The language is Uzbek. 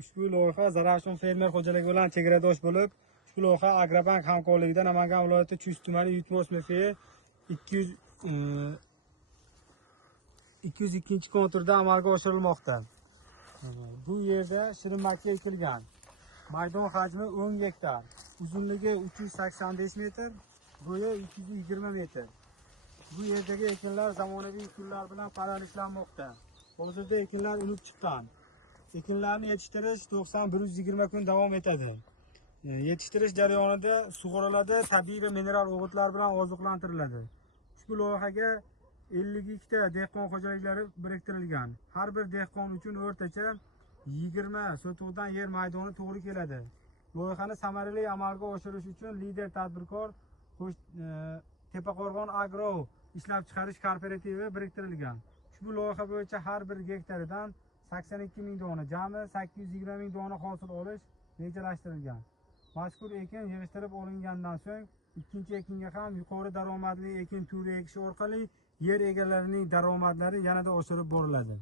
Ushbu loyiha Zarafshon fermer xo'jaligi bilan chegaradosh bo'lib, ushbu loyiha Agrobank hamkorligida Namangan viloyati Chust tumani Yutmos MFE 202 konturda amalga oshirilmoqda. Bu yerda shirin makka ekilgan. Maydon hajmi 10 gektar, uzunligi 385 metr, bo'yi 220 metr. Bu yerdagi ekinlar zamonaviy usullar bilan paralishlanmoqda. Hozirda ekinlar unib chiqqan. Ekinlarni yetishtirish 90-120 kun davom etadi. Yetishtirish jarayonida sug'oriladi, tabiiy va mineral o'g'itlar bilan oziqlantiriladi. Ushbu loyihaga 52 ta dehqon xo'jaliklari biriktirilgan. Har bir dehqon uchun o'rtacha 20 sotuvdan yer maydoni to'g'ri keladi. Loyihani samarali amalga oshirish uchun lider tadbirkor Tepaqo'rg'on Agro ishlab chiqarish kooperativi biriktirilgan. Ushbu loyiha bo'yicha har bir gektaridan 82 ming dona, jami 820 ming dona hosil olish rejalashtirilgan. Mazkur ekin yig'ishtirib olingandan so'ng ikkinchi ekinga ham yuqori daromadli ekin turi ekish orqali yer egalarining daromadlari yanada oshirib boriladi.